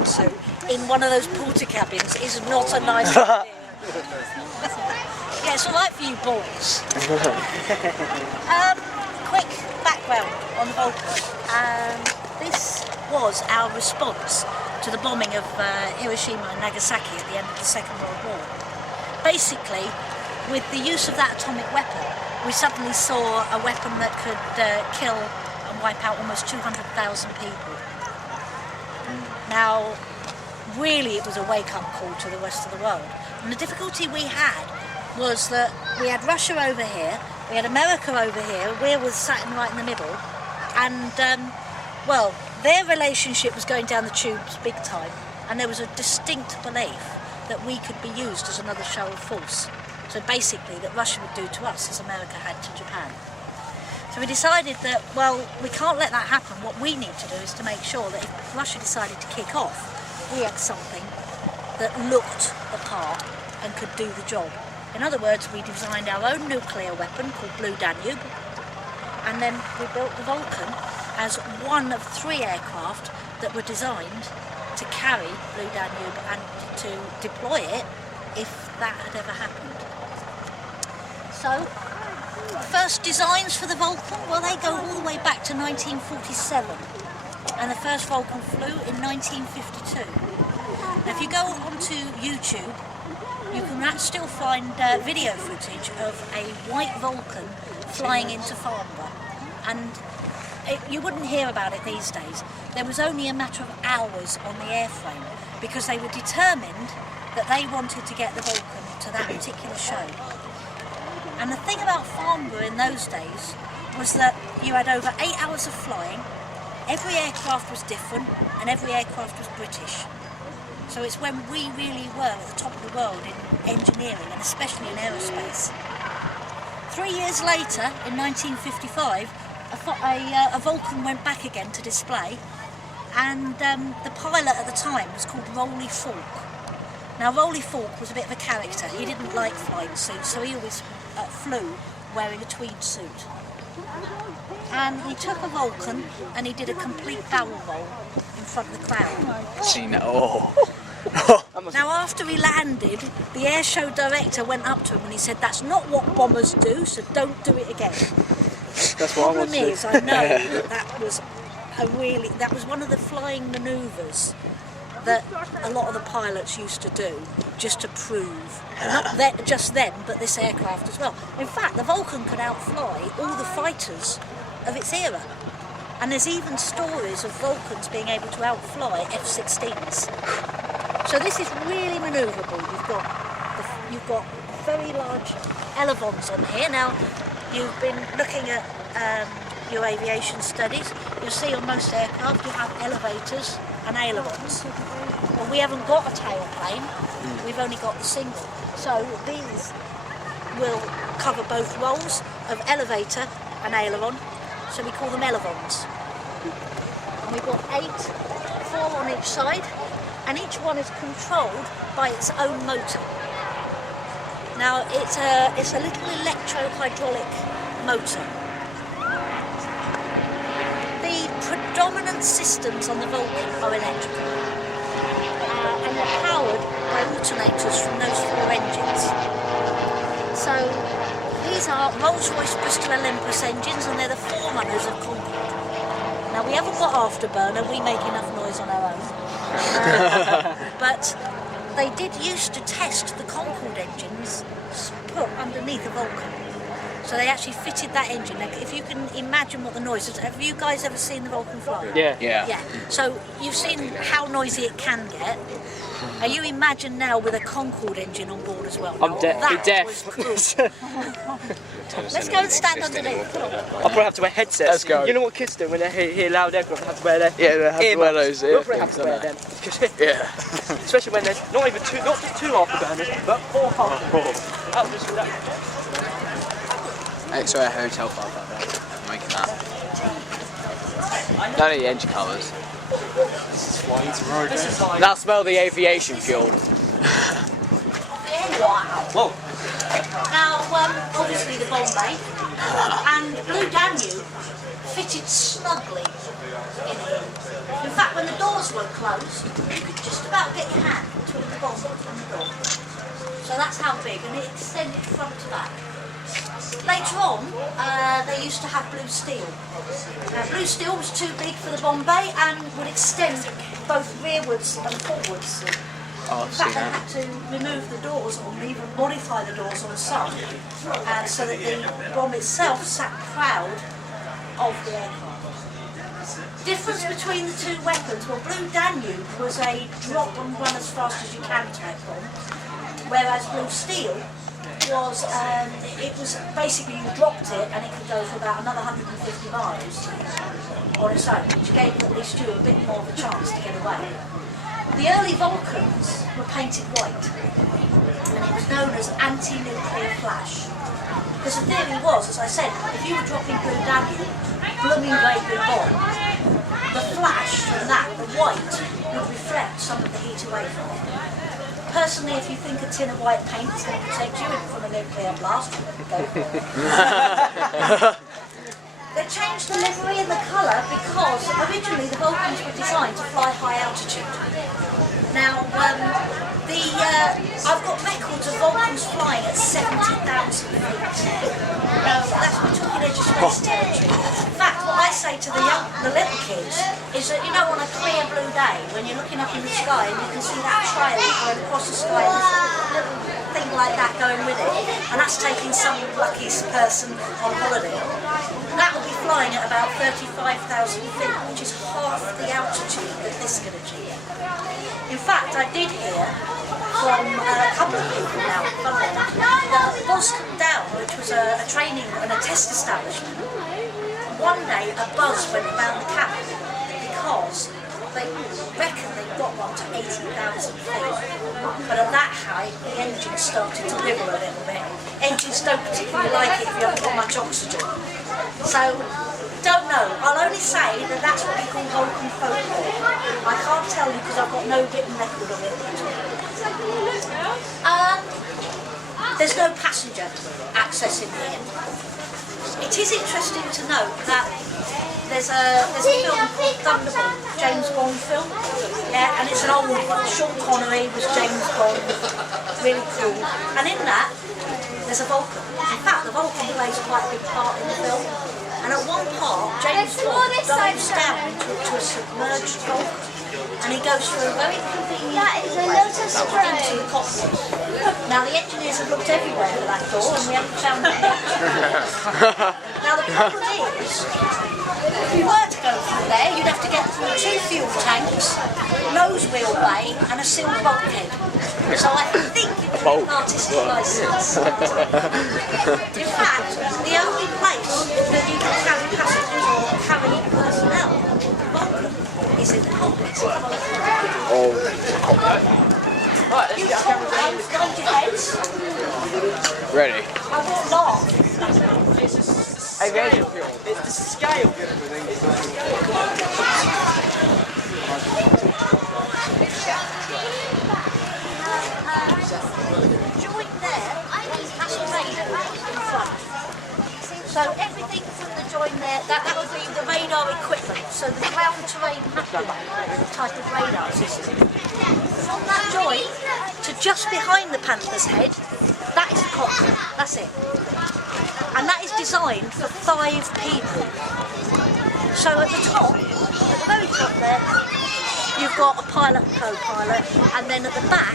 cabin suit in one of those porter cabins is not a nice idea. Yeah, it's alright for you boys. Quick background on the Vulcan. This was our response to the bombing of Hiroshima and Nagasaki at the end of the Second World War. Basically, with the use of that atomic weapon, we suddenly saw a weapon that could kill and wipe out almost 200,000 people. Now, really it was a wake-up call to the rest of the world. And the difficulty we had was that we had Russia over here, we had America over here, we were sat right in the middle, and well, their relationship was going down the tubes big time, and there was a distinct belief that we could be used as another show of force. So basically that Russia would do to us as America had to Japan. So we decided that, well, we can't let that happen. What we need to do is to make sure that if Russia decided to kick off, we had something that looked the part and could do the job. In other words, we designed our own nuclear weapon called Blue Danube, and then we built the Vulcan as one of 3 aircraft that were designed to carry Blue Danube and to deploy it if that had ever happened. So, first designs for the Vulcan, well, they go all the way back to 1947, and the first Vulcan flew in 1952. Now, if you go onto YouTube, you can still find video footage of a white Vulcan flying into Farnborough, and you wouldn't hear about it these days. There was only a matter of hours on the airframe because they were determined that they wanted to get the Vulcan to that particular show. And the thing about Farnborough in those days was that you had over 8 hours of flying, every aircraft was different, and every aircraft was British. So it's when we really were at the top of the world in engineering, and especially in aerospace. 3 years later, in 1955, a Vulcan went back again to display, and the pilot at the time was called Rolly Falk. Now, Rolly Falk was a bit of a character. He didn't like flying suits, so he always flew wearing a tweed suit. And he took a Vulcan and he did a complete barrel roll in front of the crowd. Seen it all. Now, after he landed, the airshow director went up to him and he said, "That's not what bombers do, so don't do it again." That's what The problem is, I know that was one of the flying manoeuvres that a lot of the pilots used to do, just to prove, not that just them, but this aircraft as well. In fact, the Vulcan could outfly all the fighters of its era. And there's even stories of Vulcans being able to outfly F-16s. So this is really manoeuvrable. You've got very large elevons on here. Now, you've been looking at your aviation studies. You'll see on most aircraft you have elevators and ailerons. Well, we haven't got a tailplane. We've only got the single. So these will cover both roles of elevator and aileron. So we call them elevons. And we've got 8, 4 on each side, and each one is controlled by its own motor. Now it's a little electro-hydraulic motor. The predominant systems on the Vulcan are electrical, and they're powered by alternators from those 4 engines. So these are Rolls-Royce Bristol Olympus engines, and they're the forerunners of Concorde. Now, we haven't got afterburner, we make enough noise on our own. But they did used to test the Concorde engines put underneath a Vulcan. So they actually fitted that engine. Like, if you can imagine what the noise is, have you guys ever seen the Vulcan fly? Yeah. So you've seen how noisy it can get. And you imagine now with a Concorde engine on board as well. I'm deaf. Was cool. Let's go and stand underneath. Come on. I'll probably have to wear headsets. Let's go. You know what kids do when they hear loud aircraft? They have to wear their Yeah, they have to wear those We'll probably earphones, have to wear don't them. Yeah. Especially when there's not just 2 afterburners, but 4 afterburners. That'll just that. X-ray hotel bar back there. I'm making that. None of the engine colours. Now smell the aviation fuel. Wow. Now, obviously the Bombay and Blue Danube fitted snugly in here. In fact, when the doors doors were closed, you could just about get your hand between the bomb and the door. So that's how big, and it extended front to back. Later on, they used to have blue steel. Blue steel was too big for the bomb bay and would extend both rearwards and forwards. Oh, In fact, they had to remove the doors or even modify the doors on some, so that the bomb itself sat proud of the aircraft. The difference between the two weapons, well, Blue Danube was a drop and run as fast as you can type bomb, whereas Blue Steel was, it was basically you dropped it and it could go for about another 150 miles on its own, which gave at least you a bit more of a chance to get away. The early Vulcans were painted white, and it was known as anti-nuclear flash. Because the theory was, as I said, if you were dropping Blue Danube, blooming great big bomb, the flash from that, the white, would reflect some of the heat away from it. Personally, if you think a tin of white paint is going to protect you from a nuclear blast, go for it. They changed the livery and the colour because originally the Vulcans were designed to fly high altitude. Now, I've got records of Vulcans flying at 70,000 feet. Now, we're talking edge of space territory. In fact, what I say to the little kids is that, you know, on a clear blue day, when you're looking up in the sky and you can see that trail going across the sky, and this little thing like that going with it, and that's taking some lucky person on holiday, that will be flying at about 35,000 feet, which is half the altitude that this is going to achieve. In fact, I did hear from a couple of people now, that Boscombe Down, which was a training and a test establishment, one day a buzz went around the cabin because they reckon they got one to 80,000 feet. But at that height, the engine started to liver a little bit. Engines don't particularly like it if you haven't got much oxygen. So, don't know. I'll only say that that's what we call Vulcan folklore. I can't tell you because I've got no written record of it. There's no passenger access in here. It is interesting to note that there's a film called Thunderball, James Bond film, and it's an old one. Sean Connery was James Bond, really cool. And in that, there's a Vulcan. In fact, the Vulcan plays quite a big part in the film. And at one part, James Bond dives down into a submerged Vulcan. And he goes through a very convenient doorway into the cockpit. Now the engineers have looked everywhere for that door and we haven't found it yet. Now the problem is, if you were to go through there, you'd have to get through 2 fuel tanks, nose wheel bay and a sealed bulkhead. So I think it would be an artistic licence. In fact, the only place that you can carry passengers or carry personnel is in the cockpit. Oh. Right, You top hands, hold your heads. Ready? I won't laugh. it's the scale. It's the scale. Join there has to make in front. So everything from the join there, that would be the radar equipment. So the ground terrain mapping type of radar system. From that join to just behind the Panther's head, that is the cockpit. That's it. And that is designed for 5 people. So at the top, at the very top there, you've got a pilot and co-pilot, and then at the back,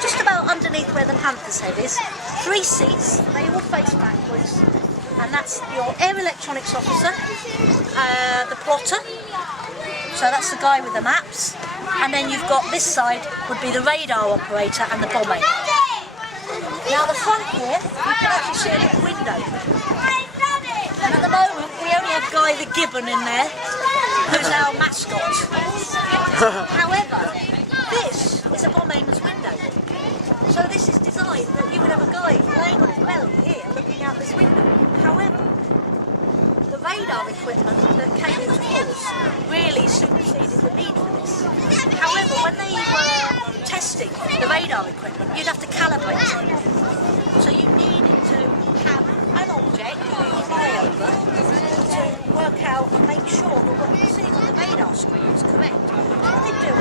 just about underneath where the Panther's head is, 3 seats, they all face backwards, and that's your air electronics officer, the plotter, so that's the guy with the maps, and then you've got this side would be the radar operator and the bomber. Now the front here, you can actually see a little window, and at the moment we only have Guy the Gibbon in there, who's our mascot. However, this is a bomberman's window. So this is designed that you would have a guy laying on his belly here looking out this window. However, the radar equipment that came into force really superseded the need for this. However, when they were testing the radar equipment, you'd have to calibrate it. So you needed to have an object that you fly over to work out and make sure that what you're seeing on the radar screen is correct. What they do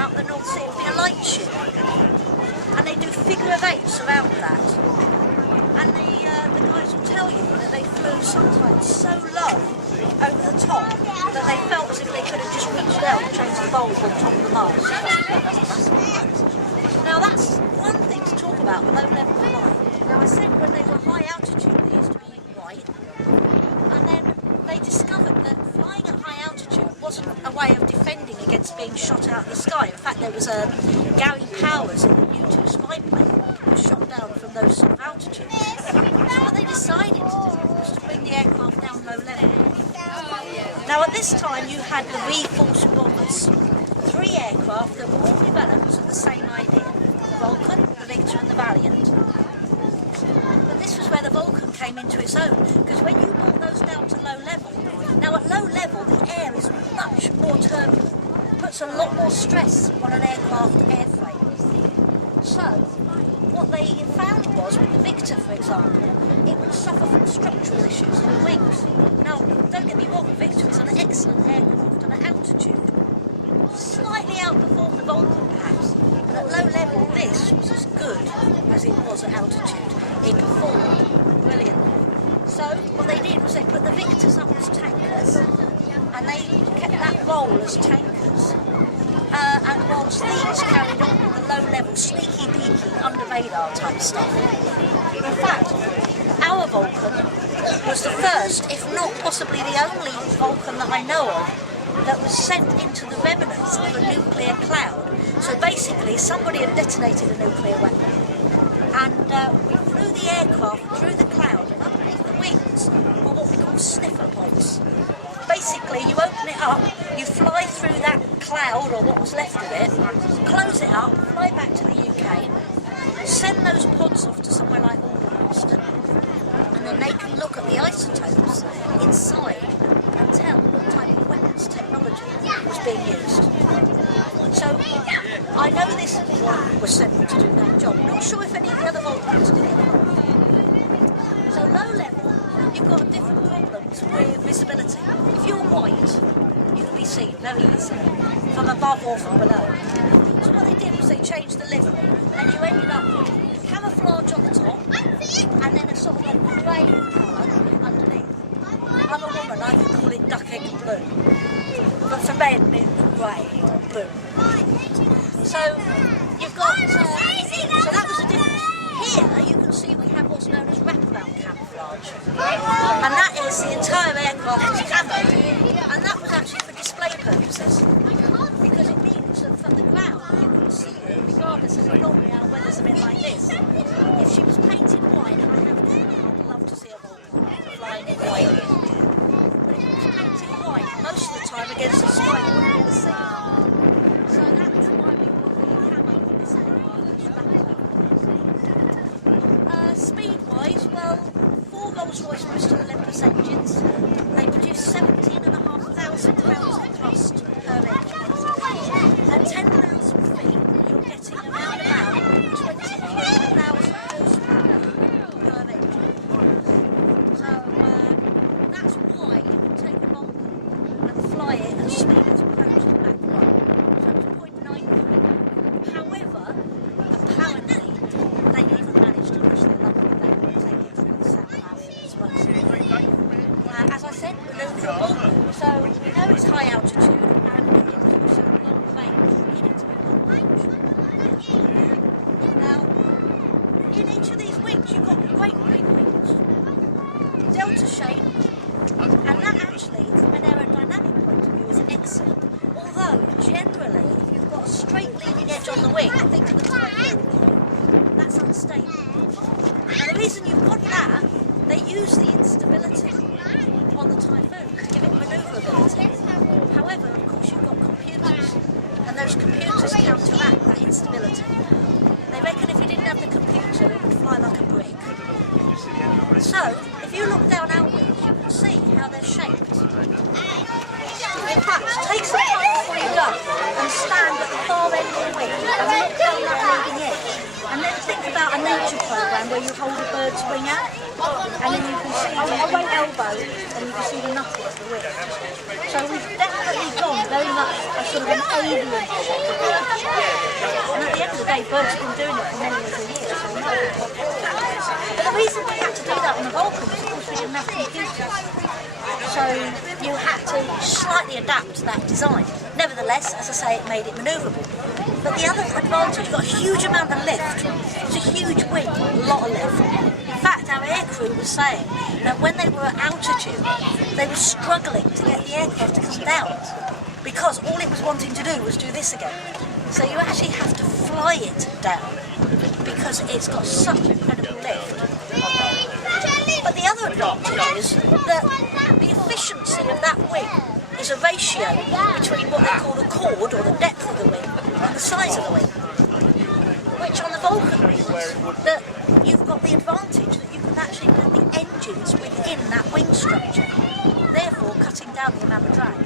out the North Sea, it would be a light ship. And they do figure of eights around that. And the guys will tell you that they flew sometimes so low over the top that they felt as if they could have just reached out and changed the bulb on top of the mast. Now that's one thing to talk about, low level flight. Now I said when they were high altitude they used to be white, and then they discovered that flying at high altitude wasn't a way of defending against being shot out of the sky. In fact, there was Gary Powers in the U-2 spy plane who was shot down from those sort of altitudes. So what they decided to do was to bring the aircraft down low level. Now at this time you had the reinforced bombers, 3 aircraft that were all developed with the same idea, the Vulcan, the Victor and the Valiant. But this was where the Vulcan came into its own, because when you brought those down to low level, now at low level the air is much more turbulent, puts a lot more stress on an aircraft airframe. So what they found was, with the Victor for example, it would suffer from structural issues in the wings. Now don't get me wrong, the Victor is an excellent aircraft and at altitude slightly outperformed the Vulcan perhaps, but at low level this was as good as it was at altitude. It performed brilliantly. So what they did was they put the Victors up as tankers and they kept that role as tankers. And whilst these carried on with the low level sneaky deaky under radar type stuff. In fact, our Vulcan was the first, if not possibly the only Vulcan that I know of that was sent into the remnants of a nuclear cloud. So basically somebody had detonated a nuclear weapon and we flew the aircraft through the cloud and underneath the wings were what we call sniffer pods. Basically you open it up, you fly through that cloud or what was left of it, close it up, fly back to the UK, send those pods off to somewhere like Manston, and then they can look at the isotopes inside and tell what type of weapons technology was being used. So I know this one was sent to do that job. Not sure if any of the other Vulcans did it. So low level, you've got different problems with visibility. If you're white, you can be seen very easily from above or from below. So what they did was they changed the livery, and you ended up with camouflage on the top, and then a sort of a grey colour underneath. I'm a woman, I can call it duck egg blue, but for men it's grey or blue. So you've got, so that was the difference. Here you can see we have what's known as wraparound camouflage, and that is the entire aircraft is camoed, and that was actually for display purposes, because it means that from the ground you can see it regardless of normally our weather's a bit like this. If she was painted white, I'd love to see a Vulcan flying in white. But if it was painted white, most of the time against the sky you wouldn't be able to see it. So that's why we put the camo on this aircraft. Speed-wise, well, 4 Rolls-Royce Bristol Olympus engines, they produce 17,500 pounds of thrust per engine. At 10,000 feet, you're getting around about 23,000 horsepower per engine. So that's why you can take a Vulcan and fly it at speeds approaching Mach 1, so it's 0.93. However, apparently, they even managed to push their luck with that and take it through the South Africa as well. As I said, manoeuvrable, so we know it's high altitude and it's also long range. You need to be long range. Now, in each of these wings, you've got great big wings, delta shape, and that actually, from an aerodynamic point of view, is excellent. Although, generally, if you've got a straight leading edge on the wing, think of the typhoon, that's unstable. And the reason you've got that, they use the instability on the typhoon to give it manoeuvrability. However, of course, you've got computers, and those computers counteract that instability. They reckon if you didn't have the computer, it would fly like a brick. So, if you look down our wings, you can see how they're shaped. In fact, take some time before you go and stand at the far end of the wing and look down that leading edge, and then think about a nature program diagram where you hold a bird's wing out, and then you can see the away elbow, and you can see the knuckle of the wing. So we've definitely gone very much a sort of an avian shape. And at the end of the day, birds have been doing it for millions of years. But the reason we had to do that on the Vulcan was, of course, we didn't have computers. So you had to slightly adapt to that design. Nevertheless, as I say, it made it manoeuvrable. But the other advantage, you've got a huge amount of lift. It's a huge wing, a lot of lift. In fact, our aircrew was saying that when they were at altitude, they were struggling to get the aircraft to come down because all it was wanting to do was do this again. So you actually have to fly it down because it's got such incredible lift. But the other advantage is that the efficiency of that wing is a ratio between what they call the chord, or the depth of the wing, and the size of the wing. Which on the Vulcan means that you've got the advantage that you can actually put the engines within that wing structure, therefore cutting down the amount of drag.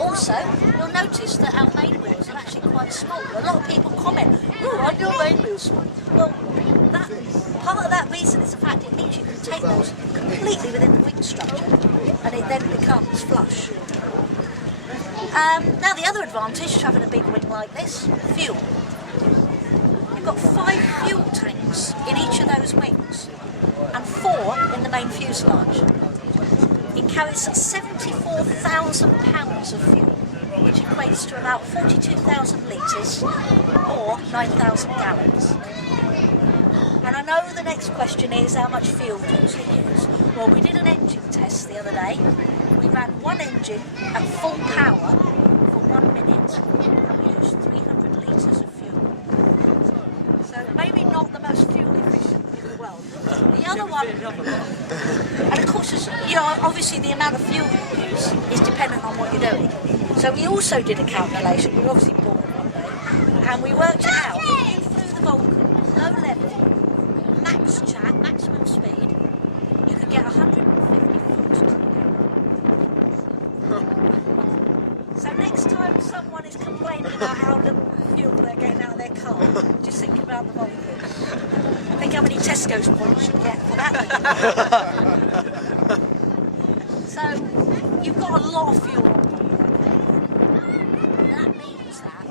Also, you'll notice that our main wheels are actually quite small. A lot of people comment, "Oh, aren't your main wheels small?" Well, part of that reason is the fact it means you can take those completely within the wing structure, and it then becomes flush. Now the other advantage to having a big wing like this, fuel. You've got 5 fuel tanks in each of those wings, and 4 in the main fuselage. It carries 74,000 pounds of fuel, which equates to about 42,000 litres or 9,000 gallons. And I know the next question is, how much fuel does it use? Well, we did an engine test the other day. We ran one engine at full power for 1 minute and we used 300 litres of fuel. So maybe not the most fuel efficient in the world. The other one, and of course, obviously the amount of fuel you use is dependent on what you're doing. So we also did a calculation. We were obviously bored one day, and we worked it out. If you flew the Vulcan low level, maximum speed, you could get 150 foot to the gallon. So next time someone is complaining about how little fuel they're getting out of their car, just think about the Vulcan. Think how many Tesco's points you get for that. So you've got a lot of fuel on board. That means that,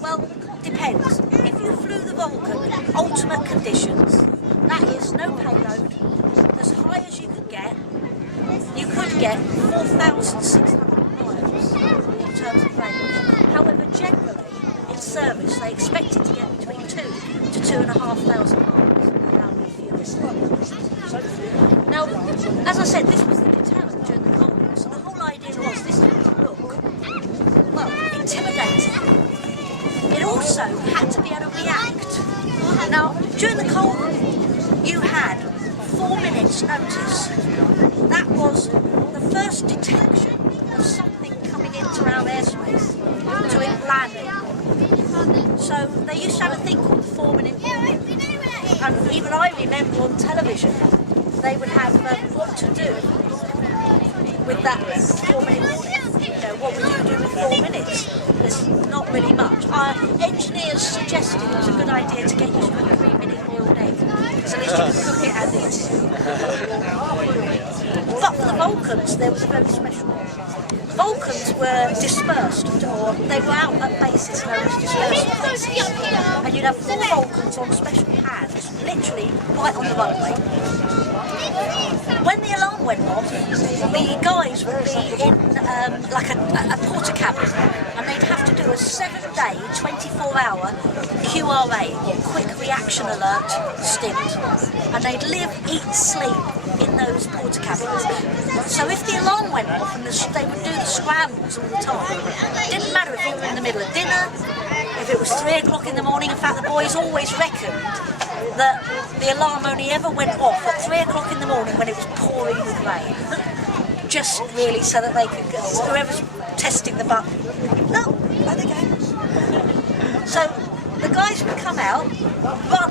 well, depends. If you flew the Vulcan ultimate conditions, that is no payload, as high as you could get 4,600 miles in terms of range. However, generally in service they expect it to get between 2 to 2,500 miles without refueling. Now, as I said, this was the deterrent during the Cold War, so the whole idea was this had to look, well, intimidating. It also had to be able to react. Now, during the Cold War, you had 4 minutes notice. That was the first detection of something coming into our airspace to it landing. So they used to have a thing called the 4-minute warning. And even I remember on television, they would have what to do with that 4-minute warning. You know, what would you do with 4 minutes? There's not really much. Our engineers suggested it was a good idea to get used to a 3-minute boiled egg. So at least you could cook it and eat it. But for the Vulcans, there was a very special one. Vulcans were dispersed, or they were out at bases known as dispersal bases. And you'd have 4 Vulcans on special pads, literally right on the runway. When the alarm went off, the guys would be in like a porter cabin, and they'd have to do a 7-day, 24-hour QRA, or quick reaction alert stint, and they'd live, eat, sleep in those porter cabins. So if the alarm went off, and they would do the scrambles all the time, it didn't matter if you were in the middle of dinner, if it was 3 o'clock in the morning. In fact, the boys always reckoned that the alarm only ever went off at 3 o'clock in the morning when it was pouring with rain. Just really so that they could get, whoever's testing the button, no, there they go. So the guys would come out, run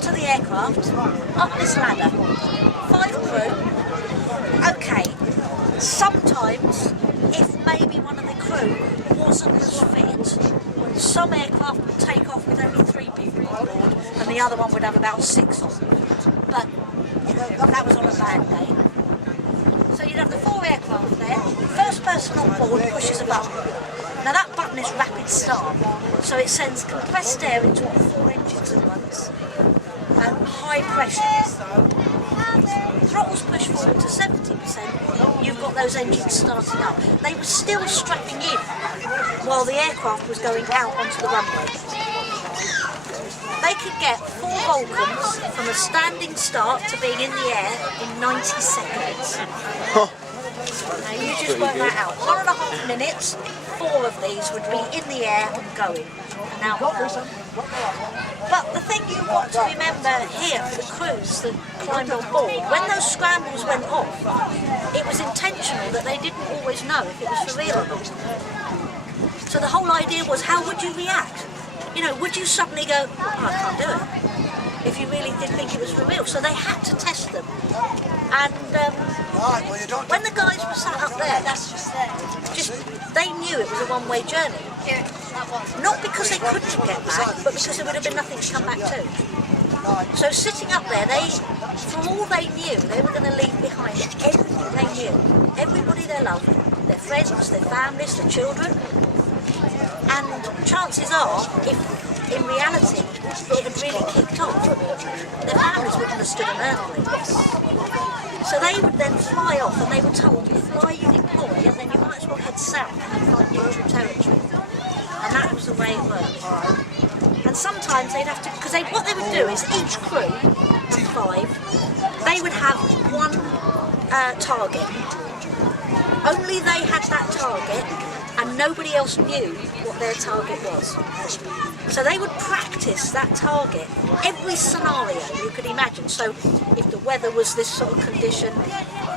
to the aircraft, up this ladder, 5 crew. Okay, sometimes if maybe one of the crew wasn't as fit, some aircraft would take off with only 3 people on board and the the other one would have about 6 on. But that was on a bad day. So you'd have the 4 aircraft there. First person on board pushes a button. Now that button is rapid start, so it sends compressed air into all 4 engines at once and high pressure. Throttles push forward to 70%, you've got those engines starting up. They were still strapping in while the aircraft was going out onto the runway. They could get 4 Vulcans from a standing start to being in the air in 90 seconds. Now you just work that out. 1.5 minutes, 4 of these would be in the air and going. And out. But the thing you want to remember here for the crews that climbed on board, when those scrambles went off, it was intentional that they didn't always know if it was for real or not. So the whole idea was, how would you react? You know, would you suddenly go, oh, I can't do it, if you really did think it was for real? So they had to test them. And when the guys were sat up there, they knew it was a one-way journey. Not because they couldn't get back, but because there would have been nothing to come back to. So sitting up there, for all they knew, they were going to leave behind everything they knew. Everybody they loved, their friends, their families, their children. And chances are, if in reality it had really kicked off, their families wouldn't have stood an earthquake. So they would then fly off, and they were told, why you deploy, and then you might as well head south and find neutral territory. And that was the way it worked. And sometimes they'd have to, because what they would do is each crew of 5, they would have one target. Only they had that target, and nobody else knew what their target was. So they would practice that target, every scenario you could imagine. So if the weather was this sort of condition,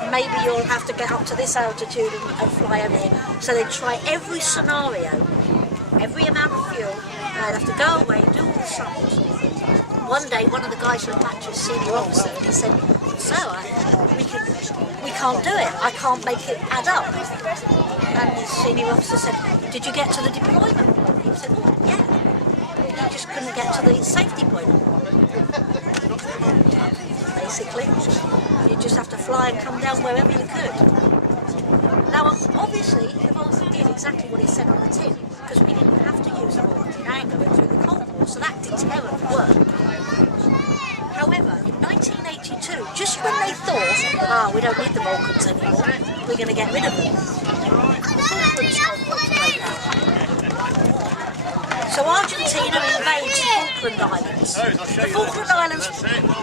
maybe you'll have to get up to this altitude and fly over here. So they'd try every scenario, every amount of fuel, and they'd have to go away, do all the sums. One day, one of the guys from Thatcher's senior officer, and he said, "Sir, we can't do it. I can't make it add up." And the senior officer said, "Did you get to the deployment point?" He said, "Oh, yeah. You just couldn't get to the safety point." Basically, you just have to fly and come down wherever you could. Now, obviously, the Vulcan did exactly what it said on the tin, because we didn't have to use a Vulcan in anger through the Cold War, so that deterrent worked. However, in 1982, just when they thought, we don't need the Vulcans anymore, we're going to get rid of them, the Falklands conflict broke out. So Argentina invades the Falkland Islands. The Falkland Islands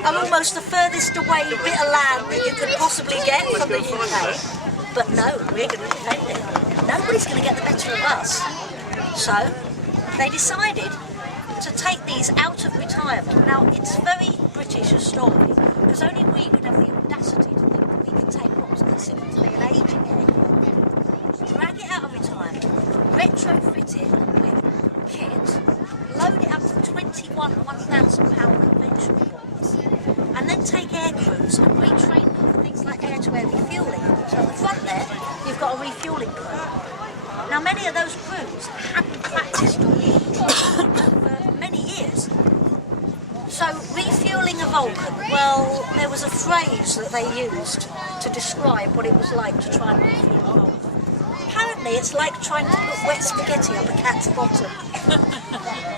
are almost the furthest away bit of land that you could possibly get from the UK. But no, we're going to defend it. Nobody's going to get the better of us. So they decided to take these out of retirement. Now, it's very British a story, because only we would have the audacity to think that we could take what was considered to be an aging aircraft, drag it out of retirement, retrofit it with kit, load it up to 21 £1,000 conventional bombs, and then take air crews and retrain them for things like air-to-air refuelling. So at the front there, you've got a refuelling crew. Now, many of those crews hadn't practiced for many years. So, refuelling a Vulcan, well, there was a phrase that they used to describe what it was like to try and refuel a Vulcan. Apparently, it's like trying to put wet spaghetti up a cat's bottom.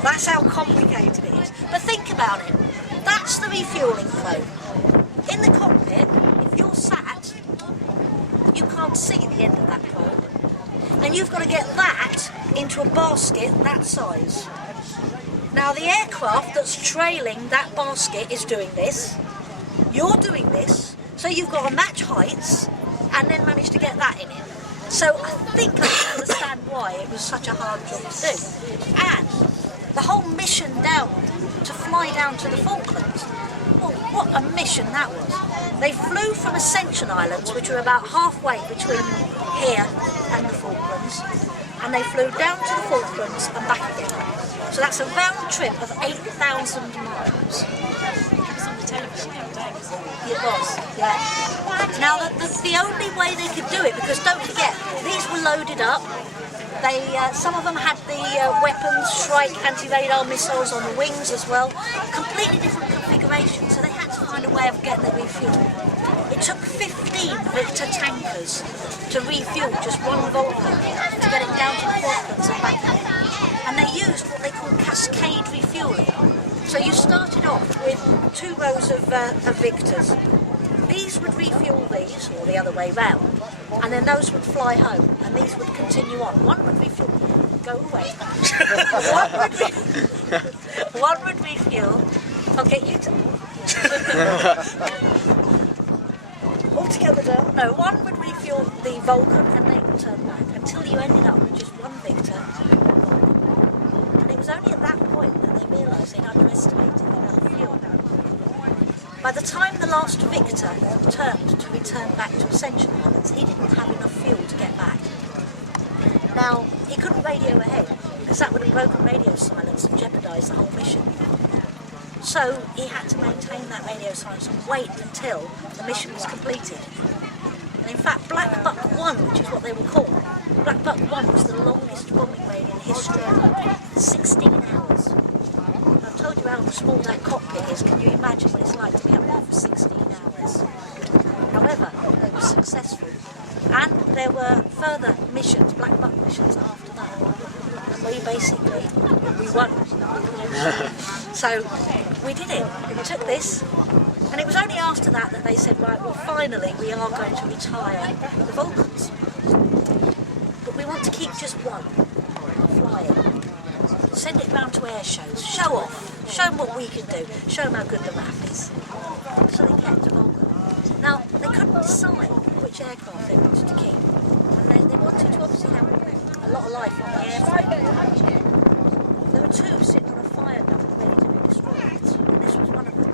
That's how complicated it is. But think about it. That's the refuelling crew. In the cockpit, if you're sat, you can't see the end of that probe. And you've got to get that into a basket that size. Now the aircraft that's trailing that basket is doing this, you're doing this, so you've got to match heights and then manage to get that in it. So I think I can understand why it was such a hard job to do. And the whole mission down, to fly down to the Falklands, well, what a mission that was. They flew from Ascension Islands, which are about halfway between here and the Falklands, and they flew down to the Falklands and back again. So that's a round trip of 8,000 miles. It was on the television the other day, wasn't it? It was, yeah. Now, the only way they could do it, because don't forget, these were loaded up Some of them had the weapons, Shrike anti-radar missiles on the wings as well. Completely different configuration, so they had to find a way of getting the refuel. It took 15 Victor tankers to refuel just one Vulcan to get it down to the Falklands and back again. And they used what they call cascade refueling. So you started off with 2 rows of Victors. These would refuel these, or the other way round, and then those would fly home, and these would continue on. One would refuel, go away. One would refuel, I'll get you to... All together down. No, one would refuel the Vulcan, and they would turn back, until you ended up with just one Victor. And it was only at that point that they realised they'd underestimated the amount of fuel. By the time the last Victor turned to return back to Ascension Islands, he didn't have enough fuel to get back. Now, he couldn't radio ahead, because that would have broken radio silence and jeopardised the whole mission. So he had to maintain that radio silence and wait until the mission was completed. And in fact, Black Buck 1, which is what they were called, Black Buck 1 was the longest bombing raid in history, 16 hours. I've told you how small that cockpit is. Can you imagine what it's like to be up there for 16 hours? However, they were successful. And there were further missions, Black Buck missions after that. And we won. So we did it. We took this. And it was only after that that they said, right, well finally we are going to retire the Vulcans. But we want to keep just one flying. Send it round to air shows, show off, show them what we can do, show them how good the RAF is. So they kept a Vulcan. Now, they couldn't decide which aircraft they wanted to keep. And they wanted to obviously have a lot of life on the airfield. There were 2 sitting on a fire dump ready to be destroyed, and this was one of them.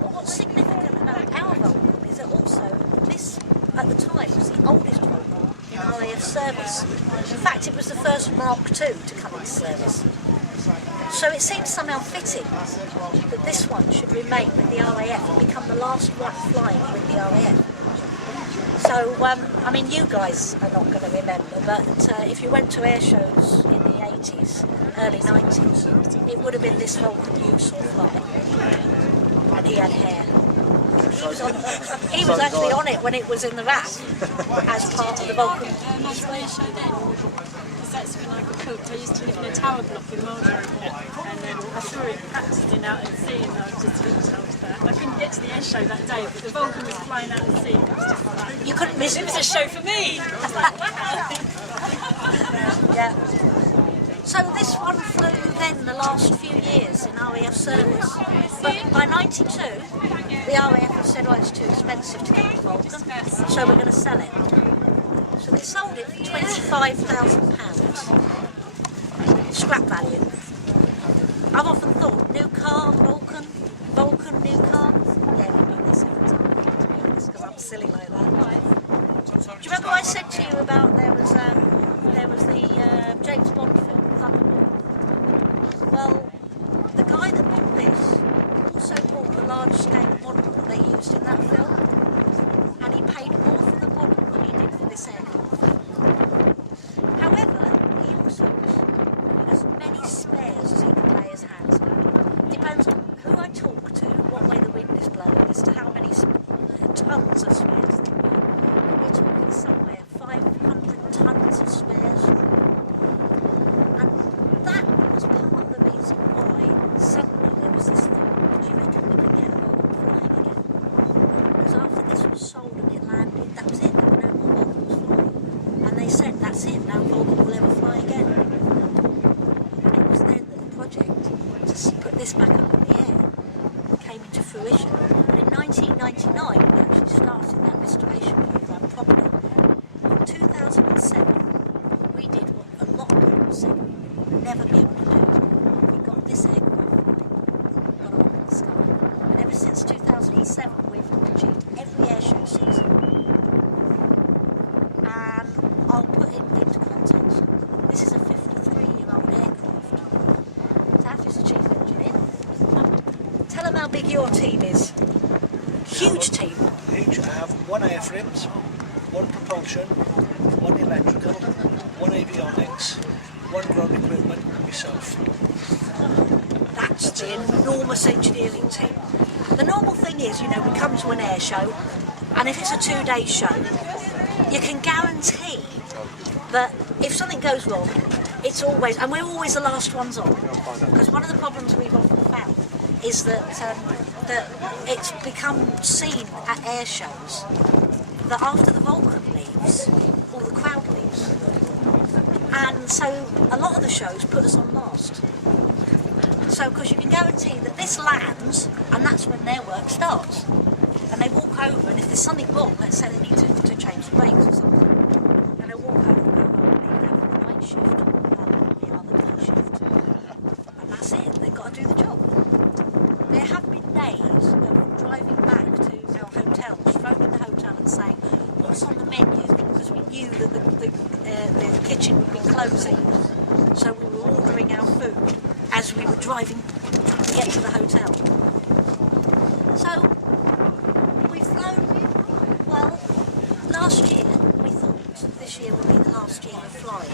But what's significant about our Vulcan is that also this, at the time, was the oldest Vulcan in RAF service. In fact, it was the first Mk2 to come into service. So it seems somehow fitting that this one should remain with the RAF and become the last one flying with the RAF. So, I mean, you guys are not going to remember, but if you went to air shows in the 80s, early 90s, it would have been this Vulcan you saw fly. And he had hair. He was actually on it when it was in the RAF as part of the Vulcan. Manston Airshow then, because that's when I got cooked. I used to live in a tower block in Malta, and I saw it practising out at sea, and I was just hooked after that. I couldn't get to the air show that day, but the Vulcan was flying out at sea, and it was just like, You couldn't miss it. It was a show for me! I was like, wow! Yeah. So this one flew then the last few years in RAF service. But by 92, the RAF said, oh, it's too expensive to get the Vulcan, so we're going to sell it. So they sold it for £25,000. Scrap value. I've often thought, new car, Vulcan, new car. Yeah, we know this every time, to be honest, because I'm silly like that. Do you remember what I said to you about there was the James Bond film, Thunderball? Well, the guy that bought this also bought the large-scale model that they used in that film, and he paid more for the model than he did for this aircraft. However, he also bought as many spares as he could lay his hands on. Depends on who I talk to, what way the wind is blowing, as to how many tons of spares there were. We're talking somewhere 500 tons of spares. And that was part of the reason why suddenly there was this thought, do you reckon we can get a Vulcan flying again? Because after this was sold and it landed, that was it, there were no more Vulcans flying. And they said, that's it, no Vulcan will ever fly again. And it was then that the project to put this back up in the air came into fruition. And in 1999, we actually started that restoration programme properly. In 2007, we did what a lot of people said we would never be able to do. We got this aircraft flying, got it up in the sky. And ever since 2007, we've achieved every airshow season. And I'll put it into context. This is a 53-year-old aircraft. Taff is the chief engineer. Tell them how big your team is. Huge team. Each have 1 airframes, 1 propulsion, 1 electrical, 1 avionics, 1 ground equipment and myself. That's the enormous engineering team. The normal thing is, you know, we come to an air show, and if it's a 2-day show, you can guarantee that if something goes wrong, it's always, and we're always the last ones on, because one of the problems we've often found is that that it's become seen at air shows that after the Vulcan leaves, all the crowd leaves, and so a lot of the shows put us on last. So, because you can guarantee that this lands, and that's when their work starts. And they walk over, and if there's something wrong, let's say they need to change the brakes or something, and they walk over and go, oh, we need that for the night shift, the other day shift. And that's it, they've got to do the job. There have been days of driving back to our hotels, phoning the hotel and saying, what's on the menu? Because we knew that the kitchen would be closing, so we were ordering our food as we were driving to get to the hotel. So, we've flown, well, last year we thought this year would be the last year of flying.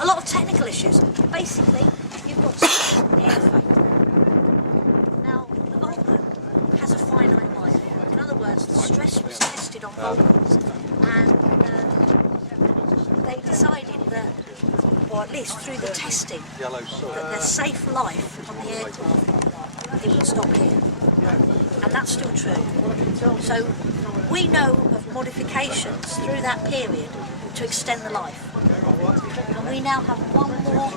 A lot of technical issues. Basically, you've got something on the airframe. Now, the Vulcan has a finite life. In other words, the stress was tested on Vulcans, and they decided that, or at least through the testing, that their safe life on the aircraft, it would stop here. And that's still true. So we know of modifications through that period to extend the life. And we now have one more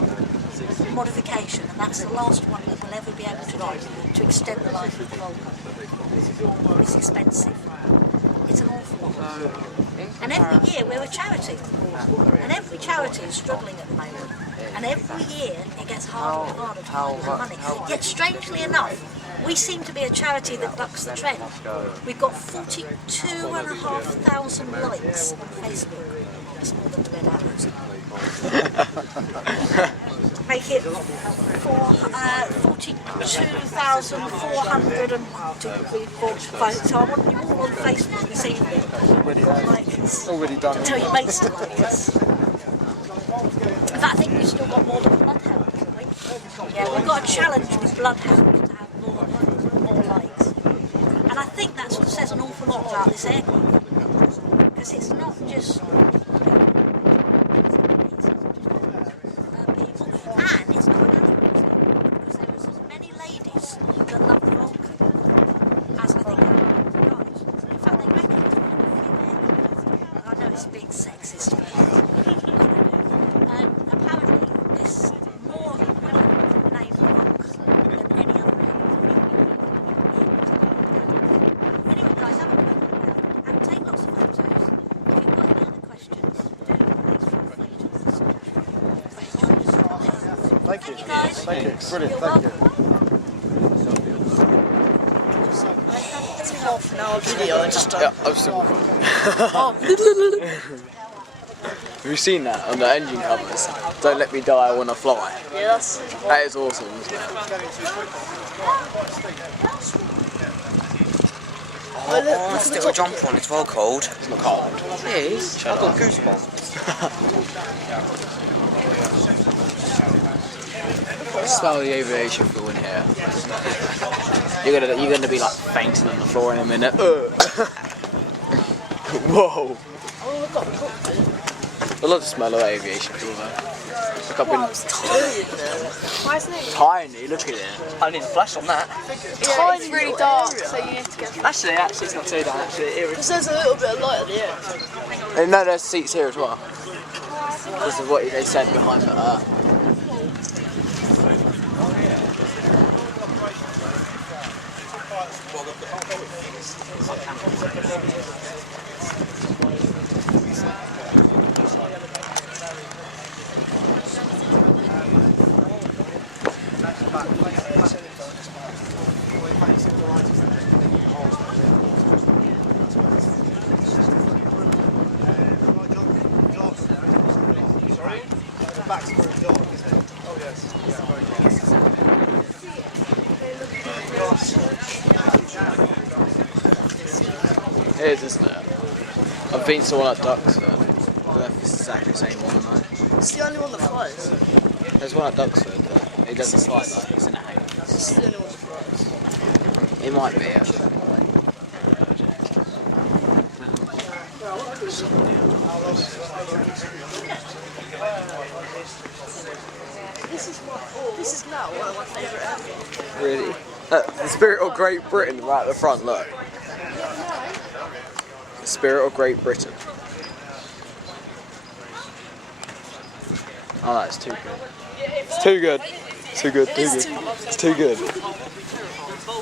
modification, and that's the last one that we'll ever be able to do to extend the life of the Vulcan. It's expensive. It's an awful lot. And every year we're a charity. And every charity is struggling at the moment. And every year it gets harder and harder to find the money. Yet strangely enough, we seem to be a charity that bucks the trend. We've got 42,500 likes on Facebook. That's more than the Red Arrows. Make it 42,401, 2, 3, 4, 5. So I want you all on Facebook this evening. Like us. Already done. Tell your mates to like us. In fact, I think we've still got more than Bloodhound, haven't we? Yeah, we've got a challenge with Bloodhound to have more likes. And I think that's what says an awful lot about this aircraft. Because it's not just people, and it's not an animals, because there is as many ladies that love the Vulcan as I think there are guys. In fact, they reckon it's one of the few aircraft. I know it's being sexist, but and apparently there's more women named Vulcan than any other aircraft. Anyway, guys, have a good look around and take lots of photos. If you've got any other questions, do please feel free to ask. Thank you. Guys. Thank you. Brilliant. You're Thank you. Half an hour video and just Yeah, I'm still recording. Have you seen that on the engine covers? Don't let me die, I want to fly. yeah, That is awesome, isn't it? I'll stick a jumper on, it's well cold. It's not cold. It is. I've got goosebumps. Smell the aviation fuel in here. You're gonna be like fainting on the floor in a minute. Whoa! I love the smell of aviation fuel though. Look up in. It's tiny in there. Why isn't it? Tiny, look at it. I need a flash on that. Tiny, it's really dark, so you need to get. Actually, it's not too dark. Because there's a little bit of light at the end. And no, there's seats here as well. This is what they said behind the. It is, isn't it? I've been to one at Ducks. It's exactly the same one, though. It's the only one that flies. There's one at Duxford, but it doesn't fly though. It's in a hangar. It's the only one that flies. It might be actually. This is now one of my favourite airplanes. Really? The Spirit of Great Britain right at the front, look. The Spirit of Great Britain. Oh, that's too good. It's too good. It's too good, too good. It's too good.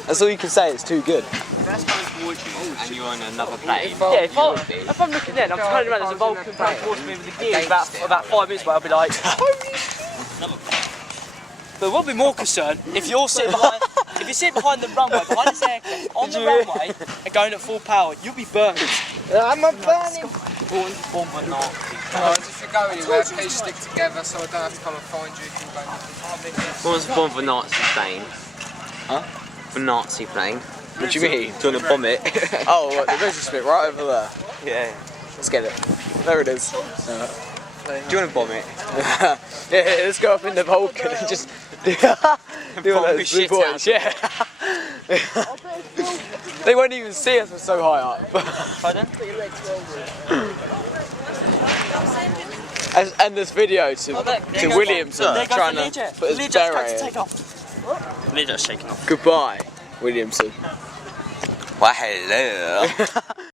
That's all you can say, it's too good. If that's going towards you and you're on another plane, Yeah, if I'm looking there and I'm turning around, there's a Vulcan plane towards me with the gears about 5 minutes away, I'll be like, but we'll be more concerned if you're sitting behind, the runway, behind this aircraft, on the runway, and going at full power, you'll be burned. I'm a burning. born but not. If you go anywhere, please stick together so I don't have to come and find you. What was born for Nazi plane? Huh? For Nazi plane. What do you mean? Do you want to bomb it? Oh, what, the register bit right over there. Yeah. Let's get it. There it is. Do you want to bomb it? Yeah, let's go up in the Vulcan and just do all Bomb the those shit blue out boys. Yeah. They won't even see us, we're so high up. Pardon? And this video to Williamson trying to put his beret in. Leader's shaking off. Goodbye, Williamson. Well, hello.